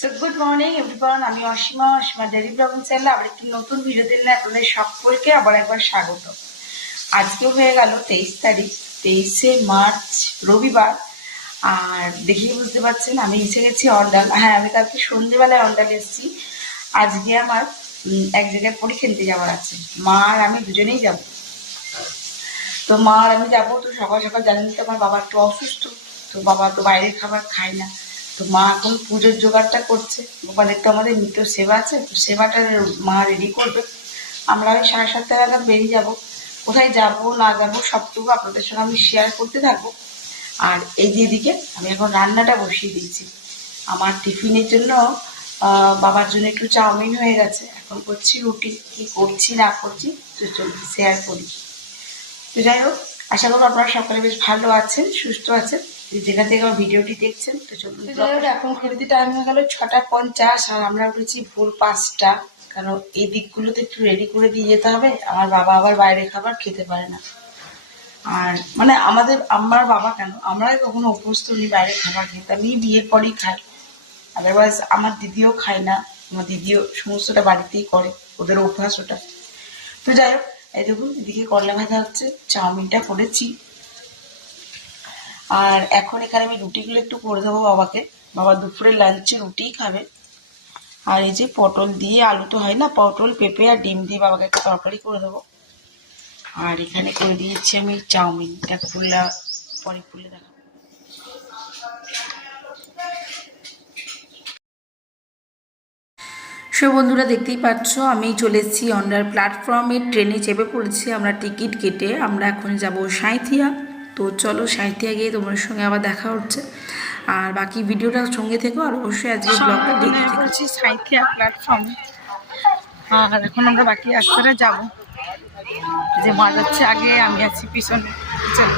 So good morning everyone, আমি Asima daily blogging চ্যানেলে আবার একটি নতুন ভিডিও দিলে আপনাদের সকলকে আবার একবার স্বাগত। আজকে হয়ে গেল 23 তারিখ, 23শে মার্চ রবিবার। আর দেখেই বুঝতে পারছেন আমি এসে গেছি অন্ডাল। হ্যাঁ, আমি কালকে সন্ধ্যেবেলায় অন্ডাল এসেছি। আজকে আমার এক জায়গায় পরী খেলতে যাওয়ার আছে। মা আর আমি দুজনেই যাব। তো মা আর আমি যাবো। তো সকাল সকাল জানেন তো আমার বাবা একটু অসুস্থ, তো বাবা তো বাইরের খাবার খায় না। তো মা এখন পুজোর জোগাড়টা করছে। গোপালের তো আমাদের নিত্য সেবা আছে, তো সেবাটা মা রেডি করবে। আমরা ওই 7:30 নাগাদ বেরিয়ে যাব। কোথায় যাব না যাবো সবটুকু আপনাদের সঙ্গে আমি শেয়ার করতে থাকবো। আর এই যে এদিকে আমি এখন রান্নাটা বসিয়ে দিয়েছি আমার টিফিনের জন্য। বাবার জন্য একটু চাউমিন হয়ে গেছে, এখন করছি রুটি। কি করছি না করছি তো চলুন শেয়ার করি। তো যাই হোক, আশা করবো আপনারা সকালে বেশ ভালো আছেন, সুস্থ আছেন, যেখান থেকে আমার ভিডিওটি দেখছেন। তো চলুন, এখন ঘড়িতে টাইম হয়ে গেল 6:50 আর আমরা উঠেছি ভোর 5টা। কারণ এই দিকগুলোতে একটু রেডি করে দিয়ে যেতে হবে। আমার বাবা আবার বাইরে খাবার খেতে পারে না। আর মানে আমার বাবা কেন, আমরাই কখনো অভ্যস্ত নেই বাইরে খাবার খেতে। আমি বিয়ের পরেই খাই, আদারওয়াইজ আমার দিদিও খায় না। আমার দিদিও সমস্তটা বাড়িতেই করে, ওদের অভ্যাস ওটা। তো যাই হোক, এই দেখুন এদিকে করলা ভাজা হচ্ছে, চাউমিনটা করেছি। আর এখন এখানে আমি রুটিগুলো একটু করে দেবো বাবাকে। বাবা দুপুরে লাঞ্চে রুটিই খাবে। আর এই যে পটল দিয়ে, আলু তো হয় না, পটল পেঁপে আর ডিম দিয়ে বাবাকে একটা তরকারি করে দেবো। আর এখানে করে দিয়েছি আমি চাউমিনটা, খুললা পরে খুলে দেখাবো। সো বন্ধুরা, দেখতেই পাচ্ছ আমি চলে এসেছি অন্ডার প্ল্যাটফর্মে, ট্রেনে চেপে পড়েছি আমরা টিকিট কেটে। আমরা এখন যাব সাঁইথিয়া। তো চলো সাঁইথিয়া গিয়ে তোমার সঙ্গে আবার দেখা হচ্ছে। আর বাকি ভিডিওটা সঙ্গে থেকো, আর অবশ্যই আজকে ব্লগটা দেখে পড়েছি সাঁইথিয়া প্ল্যাটফর্মে। আর এখন আমরা বাকি রাস্তাটা যাব। যে মা যাচ্ছে আগে, আমি আছি পিছনে। চলো।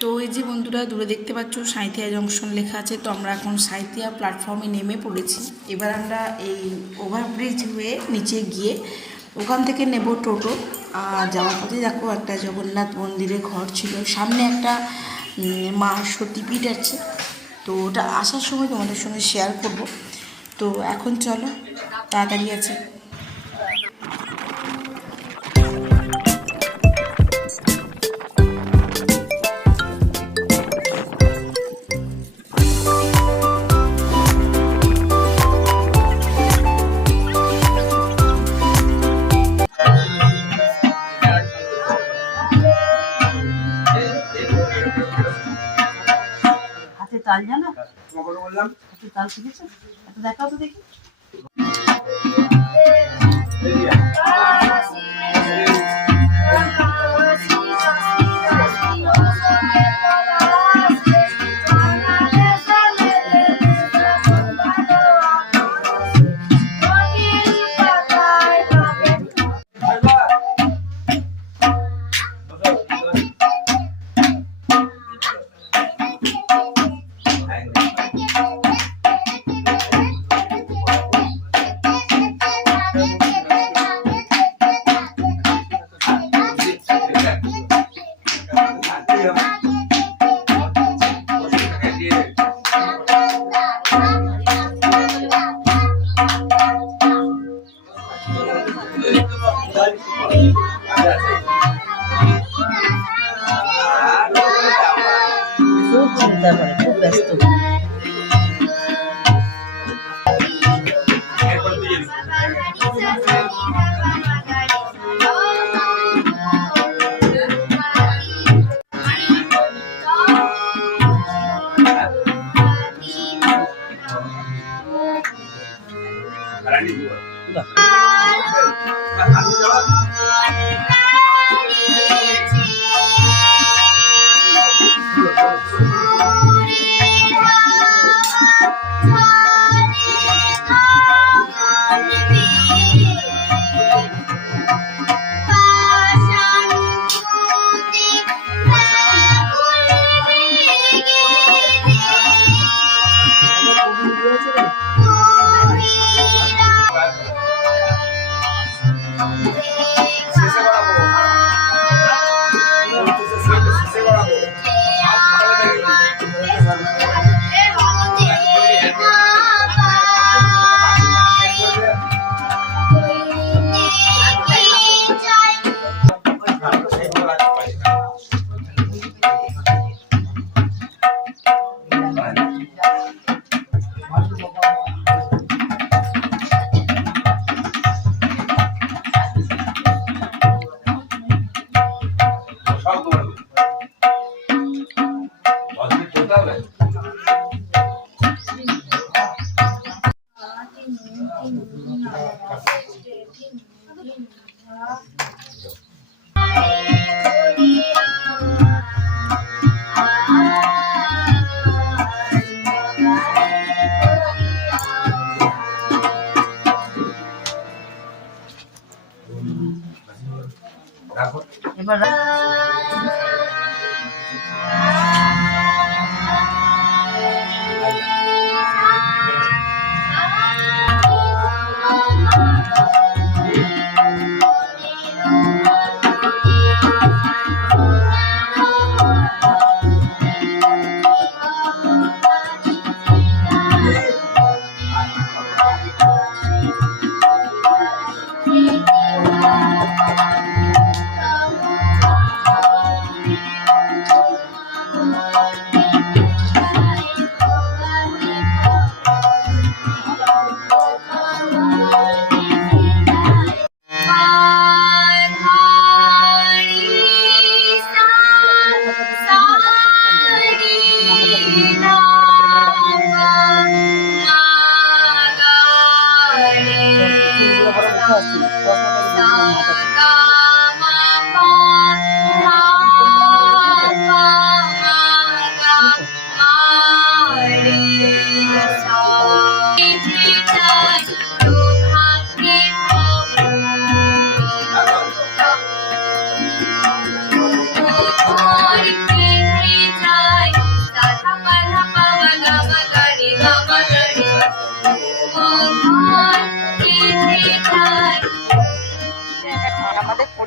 তো এই যে বন্ধুরা দূরে দেখতে পাচ্ছ সাঁইথিয়া জংশন লেখা আছে। তো আমরা এখন সাঁইথিয়া প্ল্যাটফর্মে নেমে পড়েছি। এবার আমরা এই ওভারব্রিজ হয়ে নিচে গিয়ে ওখান থেকে নেব টোটো। আর যাওয়ার পথে দেখো একটা জগন্নাথ মন্দিরের ঘর ছিল, সামনে একটা মা সতীপীঠ আছে। তো ওটা আসার সময় তোমাদের সঙ্গে শেয়ার করব। তো এখন চলো, তাড়াতাড়ি আছে। তাল জানো? তোমাকে বললাম তাল শিখেছো? একটু দেখাও তো দেখি। চিন্তা করে খুব ব্যস্ত।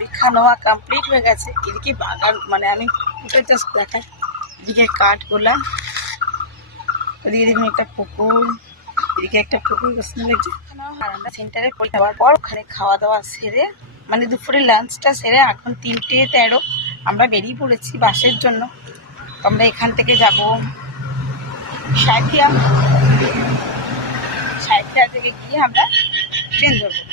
পরীক্ষা নেওয়া কমপ্লিট হয়ে গেছে। এদিকে বাগান, মানে আমি জাস্ট দেখাই, এদিকে কাঠগোলা, ওদিকে দেখুন একটা পুকুর, এদিকে একটা পুকুর দেখছি। আর আমরা সেন্টারে পরীক্ষা দেওয়ার পর ওখানে খাওয়া দাওয়া সেরে, মানে দুপুরের লাঞ্চটা সেরে এখন 3:13 আমরা বেরিয়ে পড়েছি বাসের জন্য। আমরা এখান থেকে যাব সাঁইথিয়া থেকে গিয়ে আমরা ট্রেন ধরবো।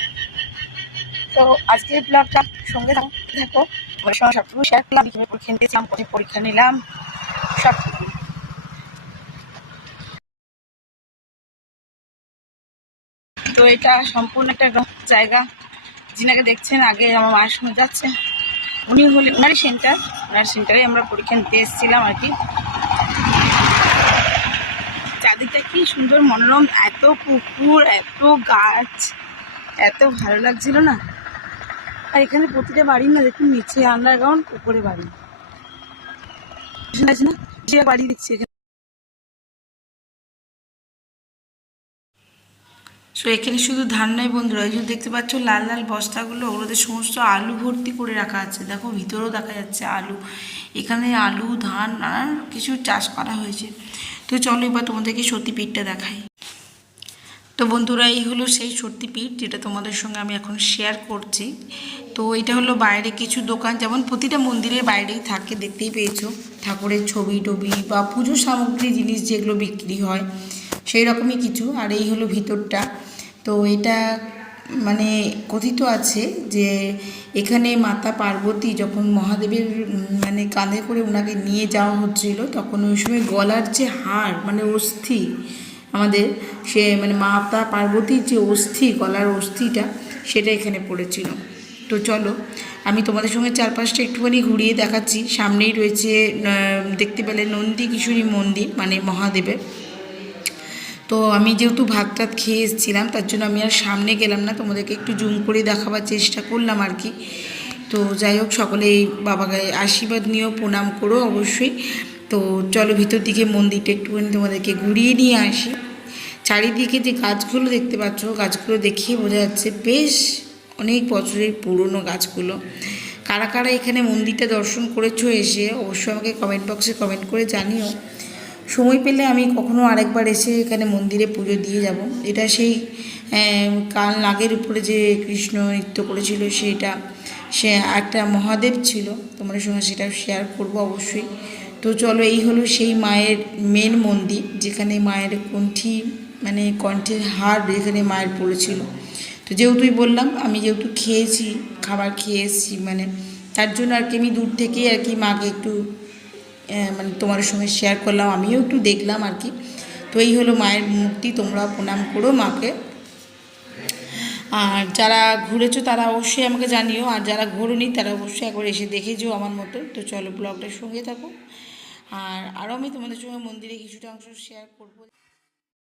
তো আজকের ব্লগটা সঙ্গে থাকো, ওর সঙ্গে সবটুকু শেয়ার করলাম, কীভাবে পরীক্ষা নিতেছিলাম, কোথায় পরীক্ষা নিলাম, সব। তো এটা সম্পূর্ণ একটা জায়গা। যিনাকে দেখছেন আগে আমার মায়ের সঙ্গে যাচ্ছে, উনি হলেন ওনার সেন্টারে আমরা পরীক্ষা নিতে এসেছিলাম আর কি। চারদিকটা কি সুন্দর মনোরম, এত পুকুর, এত গাছ, এত ভালো লাগছিল না। আর এখানে প্রতিটা বাড়ি না দেখুন, নিচে আন্ডারগ্রাউন্ড, উপরে বাড়ি, না যে বাড়ি দিচ্ছে এখানে। সো এখানে শুধু ধান নয় বন্ধুরা, এই যে দেখতে পাচ্ছ লাল লাল বস্তাগুলো, ওগুলোতে সমস্ত আলু ভর্তি করে রাখা আছে। দেখো ভিতরেও দেখা যাচ্ছে আলু। এখানে আলু, ধান, নানান কিছু চাষ করা হয়েছে। তো চলো এবার তোমাদেরকে সত্যিপিঠটা দেখাই। তো বন্ধুরা, এই হলো সেই সত্যিপিঠ যেটা তোমাদের সঙ্গে আমি এখন শেয়ার করছি। তো এটা হলো বাইরে কিছু দোকান, যেমন প্রতিটা মন্দিরের বাইরেই থাকে, দেখতেই পেয়েছো, ঠাকুরের ছবি টবি বা পুজো সামগ্রী জিনিস যেগুলো বিক্রি হয় সেই রকমই কিছু। আর এই হলো ভিতরটা। তো এটা মানে কথিত আছে যে এখানে মাতা পার্বতী যখন মহাদেবের মানে কাঁধে করে ওনাকে নিয়ে যাওয়া হচ্ছিল, তখন ওই সময় গলার যে হাড়, মানে অস্থি আমাদের, সে মানে মাতা পার্বতীর যে অস্থি, গলার অস্থিটা, সেটা এখানে পড়েছিল। তো চলো আমি তোমাদের সঙ্গে চারপাশটা একটুখানি ঘুরিয়ে দেখাচ্ছি। সামনেই রয়েছে দেখতে পেলে নন্দী কিশোরী মন্দির, মানে মহাদেবের। তো আমি যেহেতু ভাত টাত খেয়ে এসেছিলাম, তার জন্য আমি আর সামনে গেলাম না, তোমাদেরকে একটু জুম করে দেখাবার চেষ্টা করলাম আর কি। তো যাই হোক, সকলেই বাবাকে আশীর্বাদ নিয়েও প্রণাম করো অবশ্যই। তো চলো ভিতর দিকে মন্দিরটা একটুখানি তোমাদেরকে ঘুরিয়ে নিয়ে আসি। চারিদিকে যে গাছগুলো দেখতে পাচ্ছ, গাছগুলো দেখিয়ে বোঝা যাচ্ছে বেশ অনেক বছরের পুরনো গাছগুলো। কারা কারা এখানে মন্দিরটা দর্শন করেছো এসে অবশ্যই আমাকে কমেন্ট বক্সে কমেন্ট করে জানিও। সময় পেলে আমি কখনো আরেকবার এসে এখানে মন্দিরে পুজো দিয়ে যাব। এটা সেই কাল নাগের উপরে যে কৃষ্ণ নৃত্য করেছিল, সেটা সে একটা মহাদেব ছিল, তোমাদের সঙ্গে সেটা শেয়ার করব অবশ্যই। তো চলো, এই হলো সেই মায়ের মেন মন্দির, যেখানে মায়ের কণ্ঠী, মানে কণ্ঠের হার এখানে মায়ের পড়েছিল। তো যেহেতুই বললাম, আমি যেহেতু খেয়েছি, খাবার খেয়ে এসেছি, মানে তার জন্য আর কি আমি দূর থেকেই আর কি মাকে একটু মানে তোমাদের সঙ্গে শেয়ার করলাম, আমিও একটু দেখলাম আর কি। তো এই হলো মায়ের মূর্তি, তোমরা প্রণাম করো মাকে। আর যারা ঘুরেছো তারা অবশ্যই আমাকে জানিও, আর যারা ঘোরোনি তারা অবশ্যই একবার এসে দেখে যেও আমার মতো। তো চলো ব্লগটার সঙ্গে থাকো, আর আরও আমি তোমাদের সঙ্গে মন্দিরে কিছুটা অংশ শেয়ার করবো।